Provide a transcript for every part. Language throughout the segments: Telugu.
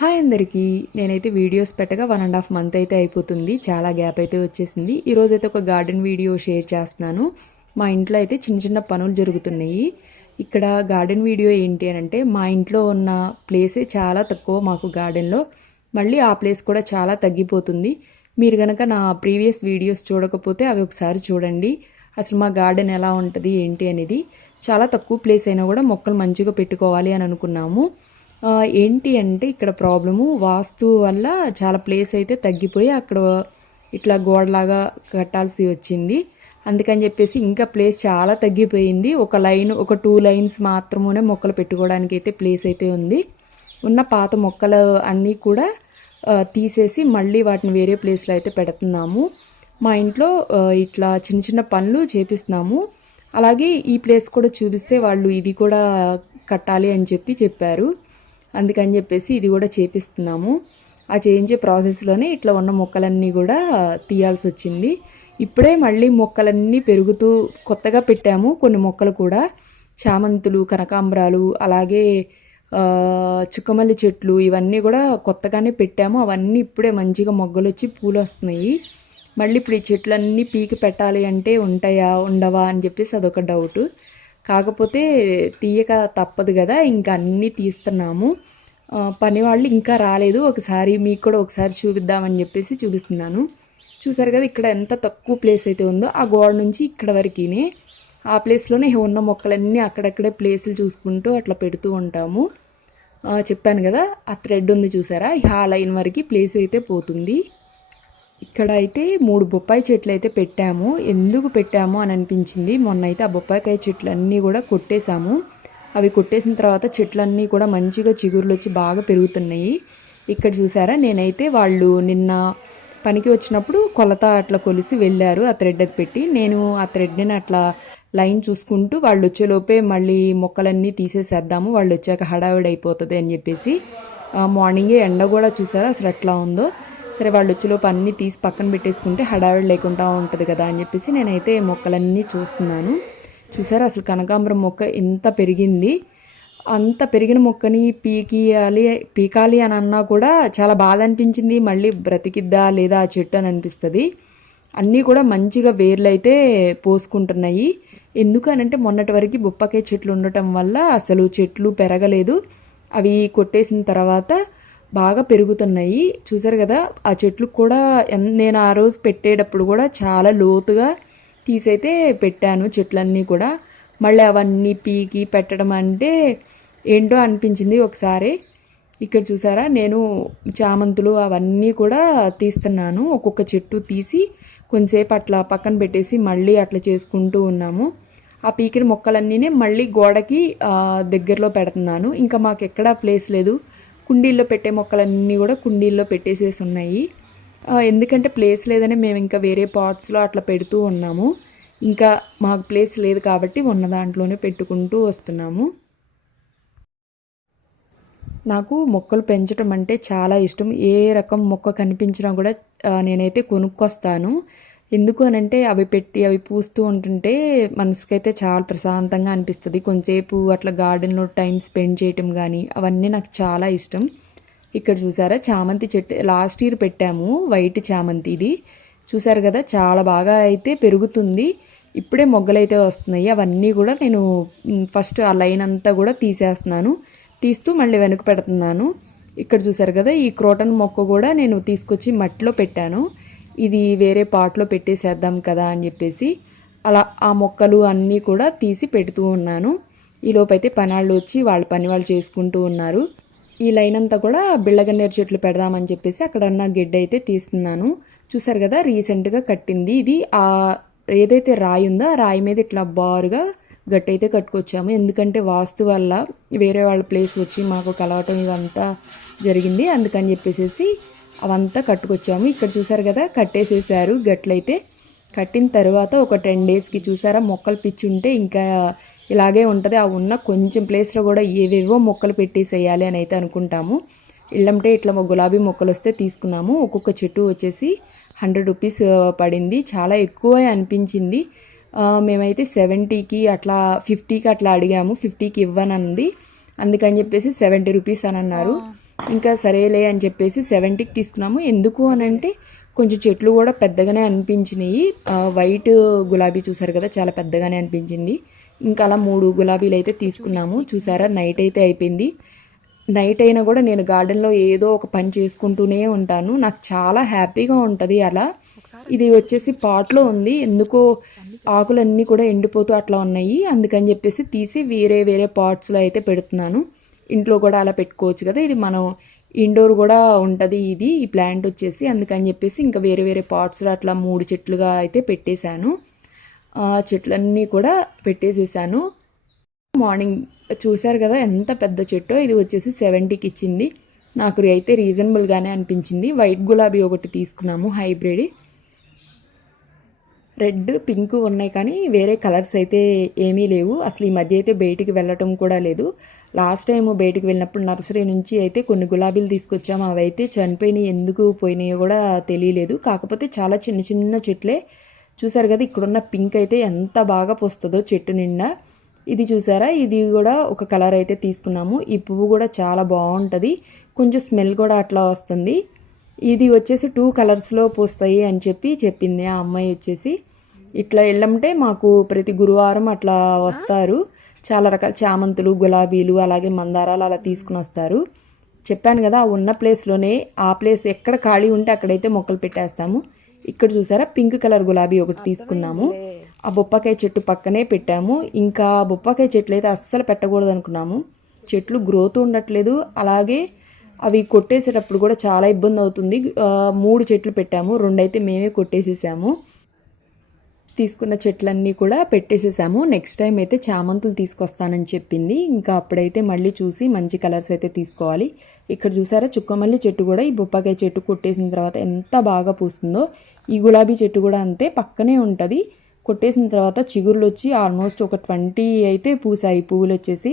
హాయ్ అందరికీ. నేనైతే వీడియోస్ పెట్టగా వన్ అండ్ హాఫ్ మంత్ అయితే అయిపోతుంది. చాలా గ్యాప్ అయితే వచ్చేసింది. ఈరోజు అయితే ఒక గార్డెన్ వీడియో షేర్ చేస్తున్నాను. మా ఇంట్లో అయితే చిన్న చిన్న పనులు జరుగుతున్నాయి. ఇక్కడ గార్డెన్ వీడియో ఏంటి అని అంటే మా ఇంట్లో ఉన్న ప్లేసే చాలా తక్కువ మాకు గార్డెన్లో మళ్ళీ ఆ ప్లేస్ కూడా చాలా తగ్గిపోతుంది. మీరు కనుక నా ప్రీవియస్ వీడియోస్ చూడకపోతే అవి ఒకసారి చూడండి. అసలు మా గార్డెన్ ఎలా ఉంటుంది ఏంటి అనేది. చాలా తక్కువ ప్లేస్ అయినా కూడా మొక్కలు మంచిగా పెట్టుకోవాలి అని అనుకున్నాము. ఏంటి అంటే ఇక్కడ ప్రాబ్లము వాస్తు వల్ల చాలా ప్లేస్ అయితే తగ్గిపోయి అక్కడ ఇట్లా గోడలాగా కట్టాల్సి వచ్చింది. అందుకని చెప్పేసి ఇంకా ప్లేస్ చాలా తగ్గిపోయింది. ఒక లైన్ ఒక టూ లైన్స్ మాత్రమే మొక్కలు పెట్టుకోవడానికి అయితే ప్లేస్ అయితే ఉంది. ఉన్న పాత మొక్కలు అన్నీ కూడా తీసేసి మళ్ళీ వాటిని వేరే ప్లేస్లో అయితే పెడుతున్నాము. మా ఇంట్లో ఇట్లా చిన్న చిన్న పనులు చేపిస్తున్నాము. అలాగే ఈ ప్లేస్ కూడా చూపిస్తే వాళ్ళు ఇది కూడా కట్టాలి అని చెప్పి చెప్పారు. అందుకని చెప్పేసి ఇది కూడా చేపిస్తున్నాము. ఆ చేయించే ప్రాసెస్లోనే ఇట్లా ఉన్న మొక్కలన్నీ కూడా తీయాల్సి వచ్చింది. ఇప్పుడే మళ్ళీ మొక్కలన్నీ పెరుగుతూ కొత్తగా పెట్టాము కొన్ని మొక్కలు కూడా. చామంతులు కనకాంబరాలు అలాగే చుక్కమల్లి చెట్లు ఇవన్నీ కూడా కొత్తగానే పెట్టాము. అవన్నీ ఇప్పుడే మంచిగా మొగ్గలు వచ్చి పూలు వస్తున్నాయి. మళ్ళీ ఇప్పుడు ఈ చెట్లన్నీ పీకి పెట్టాలి అంటే ఉంటాయా ఉండవా అని చెప్పేసి అదొక డౌట్ కాకపోతే తీయక తప్పదు కదా ఇంకా అన్నీ తీస్తున్నాము. పనివాళ్ళు పని వాళ్ళు ఇంకా రాలేదు. ఒకసారి మీకు కూడా ఒకసారి చూపిద్దామని చెప్పేసి చూపిస్తున్నాను. చూసారు కదా ఇక్కడ ఎంత తక్కువ ప్లేస్ అయితే ఉందో ఆ గోడ నుంచి ఇక్కడ వరకునే ఆ ప్లేస్లోనే ఉన్న మొక్కలన్నీ అక్కడక్కడే ప్లేసులు చూసుకుంటూ అట్లా పెడుతూ ఉంటాము. చెప్పాను కదా ఆ థ్రెడ్ ఉంది చూసారా? ఆ లైన్ వరకు ప్లేస్ అయితే పోతుంది. ఇక్కడ అయితే మూడు బొప్పాయి చెట్లు అయితే పెట్టాము. ఎందుకు పెట్టాము అని అనిపించింది. మొన్న అయితే ఆ బొప్పాయికాయ చెట్లు అన్నీ కూడా కొట్టేశాము. అవి కొట్టేసిన తర్వాత చెట్లన్నీ కూడా మంచిగా చిగురులు వచ్చి బాగా పెరుగుతున్నాయి. ఇక్కడ చూసారా? నేనైతే వాళ్ళు నిన్న పనికి వచ్చినప్పుడు కొలత అట్లా కొలిసి వెళ్ళారు ఆ థ్రెడ్ అది పెట్టి. నేను ఆ థ్రెడ్ని అట్లా లైన్ చూసుకుంటూ వాళ్ళు వచ్చేలోపే మళ్ళీ మొక్కలన్నీ తీసేసేద్దాము వాళ్ళు వచ్చాక హడావిడి అయిపోతుంది అని చెప్పేసి. మార్నింగే ఎండ కూడా చూసారా? అసలు ఎట్లా ఉందో. సరే వాళ్ళు వచ్చేలోపు అన్నీ తీసి పక్కన పెట్టేసుకుంటే హడావిడి లేకుండా ఉంటుంది కదా అని చెప్పేసి నేనైతే మొక్కలన్నీ చూస్తున్నాను. చూసారా? అసలు కనకాంబరం మొక్క ఎంత పెరిగింది. అంత పెరిగిన మొక్కని పీకియాలి పీకాలి అని అన్నా కూడా చాలా బాధ అనిపించింది. మళ్ళీ బ్రతికిద్దా లేదా ఆ చెట్టు అని అనిపిస్తుంది. అన్నీ కూడా మంచిగా వేర్లు అయితే పోసుకుంటున్నాయి. ఎందుకనంటే మొన్నటి వరకు బొప్పకాయ చెట్లు ఉండటం వల్ల అసలు చెట్లు పెరగలేదు. అవి కొట్టేసిన తర్వాత బాగా పెరుగుతున్నాయి. చూసారు కదా ఆ చెట్లు కూడా ఎన్- నేను ఆ రోజు పెట్టేటప్పుడు కూడా చాలా లోతుగా తీసైతే పెట్టాను చెట్లన్నీ కూడా. మళ్ళీ అవన్నీ పీకి పెట్టడం అంటే ఏంటో అనిపించింది ఒకసారి. ఇక్కడ చూసారా నేను చామంతులు అవన్నీ కూడా తీస్తున్నాను. ఒక్కొక్క చెట్టు తీసి కొంతసేపు అట్లా పక్కన పెట్టేసి మళ్ళీ అట్లా చేసుకుంటూ ఉన్నాము. ఆ పీకిన మొక్కలన్నీ మళ్ళీ గోడకి దగ్గరలో పెడుతున్నాను. ఇంకా మాకు ఎక్కడా ప్లేస్ లేదు. కుండీల్లో పెట్టే మొక్కలన్నీ కూడా కుండీల్లో పెట్టేసేసి ఉన్నాయి. ఎందుకంటే ప్లేస్ లేదని మేము ఇంకా వేరే పాట్స్లో అట్లా పెడుతూ ఉన్నాము. ఇంకా మాకు ప్లేస్ లేదు కాబట్టి ఉన్న దాంట్లోనే పెట్టుకుంటూ వస్తున్నాము. నాకు మొక్కలు పెంచడం అంటే చాలా ఇష్టం. ఏ రకం మొక్క కనిపించినా కూడా నేనైతే కొనుక్కొస్తాను. ఎందుకు అనంటే అవి పెట్టి అవి పూస్తూ ఉంటుంటే మనసుకైతే చాలా ప్రశాంతంగా అనిపిస్తుంది. కొంచెంసేపు అట్లా గార్డెన్లో టైం స్పెండ్ చేయటం కానీ అవన్నీ నాకు చాలా ఇష్టం. ఇక్కడ చూసారా? చామంతి చెట్టు లాస్ట్ ఇయర్ పెట్టాము వైట్ చామంతి ఇది. చూసారు కదా? చాలా బాగా అయితే పెరుగుతుంది. ఇప్పుడే మొగ్గలైతే వస్తున్నాయి. అవన్నీ కూడా నేను ఫస్ట్ ఆ లైన్ అంతా కూడా తీసేస్తున్నాను. తీస్తూ మళ్ళీ వెనక పెడుతున్నాను. ఇక్కడ చూసారు కదా? ఈ క్రోటన్ మొక్క కూడా నేను తీసుకొచ్చి మట్టిలో పెట్టాను. ఇది వేరే పాట్లో పెట్టేసేద్దాం కదా అని చెప్పేసి అలా ఆ మొక్కలు అన్నీ కూడా తీసి పెడుతూ ఉన్నాను. ఈలోపైతే పనాళ్ళు వచ్చి వాళ్ళ పని వాళ్ళు చేసుకుంటూ ఉన్నారు. ఈ లైన్ అంతా కూడా బిళ్ళగన్నేరు చెట్లు పెడదామని చెప్పేసి అక్కడ ఉన్న గెడ్డ అయితే తీస్తున్నాను. చూసారు కదా రీసెంట్గా కట్టింది. ఇది ఆ ఏదైతే రాయి ఉందో ఆ రాయి మీద ఇట్లా బారుగా గట్టి అయితే కట్టుకొచ్చాము. ఎందుకంటే వాస్తు వల్ల వేరే వాళ్ళ ప్లేస్ వచ్చి మాకు కలవటం ఇదంతా జరిగింది. అందుకని చెప్పేసి అవంతా కట్టుకొచ్చాము. ఇక్కడ చూసారు కదా కట్టేసేసారు గట్లయితే. కట్టిన తర్వాత ఒక టెన్ డేస్కి చూసారా మొక్కలు పిచ్చి ఉంటే ఇంకా ఇలాగే ఉంటుంది. ఆ ఉన్న కొంచెం ప్లేస్లో కూడా ఏవేవో మొక్కలు పెట్టేసేయాలి అని అయితే అనుకుంటాము. ఇళ్ళంటే ఇట్లా గులాబీ మొక్కలు వస్తే తీసుకున్నాము. ఒక్కొక్క చెట్టు వచ్చేసి హండ్రెడ్ రూపీస్ పడింది. చాలా ఎక్కువ అనిపించింది. మేమైతే సెవెంటీకి అట్లా ఫిఫ్టీకి అట్లా అడిగాము. ఫిఫ్టీకి ఇవ్వనంది. అందుకని చెప్పేసి సెవెంటీ రూపీస్ అని అన్నారు. ఇంకా సరేలే అని చెప్పేసి సెవెంటీకి తీసుకున్నాము. ఎందుకు అని అంటే కొంచెం చెట్లు కూడా పెద్దగానే అనిపించినాయి. వైట్ గులాబీ చూసారు కదా చాలా పెద్దగానే అనిపించింది. ఇంకా అలా మూడు గులాబీలు అయితే తీసుకున్నాము. చూసారా నైట్ అయితే అయిపోయింది. నైట్ అయినా కూడా నేను గార్డెన్లో ఏదో ఒక పని చేసుకుంటూనే ఉంటాను. నాకు చాలా హ్యాపీగా ఉంటుంది అలా. ఇది వచ్చేసి పాట్లో ఉంది. ఎందుకో ఆకులన్నీ కూడా ఎండిపోతూ అట్లా ఉన్నాయి. అందుకని చెప్పేసి తీసి వేరే వేరే పాట్స్లో అయితే పెడుతున్నాను. ఇంట్లో కూడా అలా పెట్టుకోవచ్చు కదా. ఇది మనం ఇండోర్ కూడా ఉంటుంది ఇది ఈ ప్లాంట్ వచ్చేసి. అందుకని చెప్పేసి ఇంకా వేరే వేరే పాట్స్లో అట్లా మూడు చెట్లుగా అయితే పెట్టేశాను. ఆ చెట్లన్నీ కూడా పెట్టేసేసాను. మార్నింగ్ చూశారు కదా ఎంత పెద్ద చెట్టో. ఇది వచ్చేసి సెవెంటీకి ఇచ్చింది. నాకు అయితే రీజనబుల్గానే అనిపించింది. వైట్ గులాబీ ఒకటి తీసుకున్నాము హైబ్రిడ్. రెడ్ పింక్ ఉన్నాయి కానీ వేరే కలర్స్ అయితే ఏమీ లేవు. అసలు ఈ మధ్య అయితే బయటికి వెళ్ళటం కూడా లేదు. లాస్ట్ టైం బయటికి వెళ్ళినప్పుడు నర్సరీ నుంచి అయితే కొన్ని గులాబీలు తీసుకొచ్చాము. అవి అయితే చనిపోయినాయి ఎందుకు పోయినాయో కూడా తెలియలేదు. కాకపోతే చాలా చిన్న చిన్న చెట్లే. చూసారు కదా ఇక్కడున్న పింక్ అయితే ఎంత బాగా పోస్తుందో చెట్టు నిండా. ఇది చూసారా? ఇది కూడా ఒక కలర్ అయితే తీసుకున్నాము. ఈ పువ్వు కూడా చాలా బాగుంటుంది. కొంచెం స్మెల్ కూడా అట్లా వస్తుంది. ఇది వచ్చేసి టూ కలర్స్లో పూస్తాయి అని చెప్పి చెప్పింది ఆ అమ్మాయి వచ్చేసి. ఇట్లా వెళ్ళమంటే మాకు ప్రతి గురువారం అట్లా వస్తారు. చాలా రకాల చామంతులు గులాబీలు అలాగే మందారాలు అలా తీసుకుని వస్తారు. చెప్పాను కదా ఆ ఉన్న ప్లేస్లోనే ఆ ప్లేస్ ఎక్కడ ఖాళీ ఉంటే అక్కడైతే మొక్కలు పెట్టేస్తాము. ఇక్కడ చూసారా పింక్ కలర్ గులాబీ ఒకటి తీసుకున్నాము. ఆ బొప్పకాయ చెట్టు పక్కనే పెట్టాము. ఇంకా బొప్పకాయ చెట్లు అయితే అస్సలు పెట్టకూడదు అనుకున్నాము. చెట్లు గ్రోత్ ఉండట్లేదు. అలాగే అవి కొట్టేసేటప్పుడు కూడా చాలా ఇబ్బంది అవుతుంది. మూడు చెట్లు పెట్టాము. రెండైతే మేమే కొట్టేసేసాము. తీసుకున్న చెట్లన్నీ కూడా పెట్టేసేసాము. నెక్స్ట్ టైం అయితే చామంతులు తీసుకొస్తానని చెప్పింది. ఇంకా అప్పుడైతే మళ్ళీ చూసి మంచి కలర్స్ అయితే తీసుకోవాలి. ఇక్కడ చూసారా? చుక్కమల్లి చెట్టు కూడా ఈ బొప్పకాయ చెట్టు కొట్టేసిన తర్వాత ఎంత బాగా పూస్తుందో. ఈ గులాబీ చెట్టు కూడా అంతే పక్కనే ఉంటుంది. కొట్టేసిన తర్వాత చిగురులు వచ్చి ఆల్మోస్ట్ ఒక ట్వంటీ అయితే పూసాయి పువ్వులు వచ్చేసి.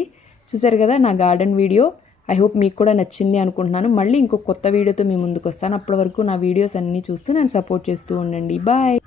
చూసారు కదా నా గార్డెన్ వీడియో ఐ హోప్ మీకు కూడా నచ్చింది అనుకుంటున్నాను. మళ్ళీ ఇంకో కొత్త వీడియోతో మీ ముందుకు వస్తాను. అప్పటి వరకు నా వీడియోస్ అన్నీ చూస్తూ నేను సపోర్ట్ చేస్తూ ఉండండి. బాయ్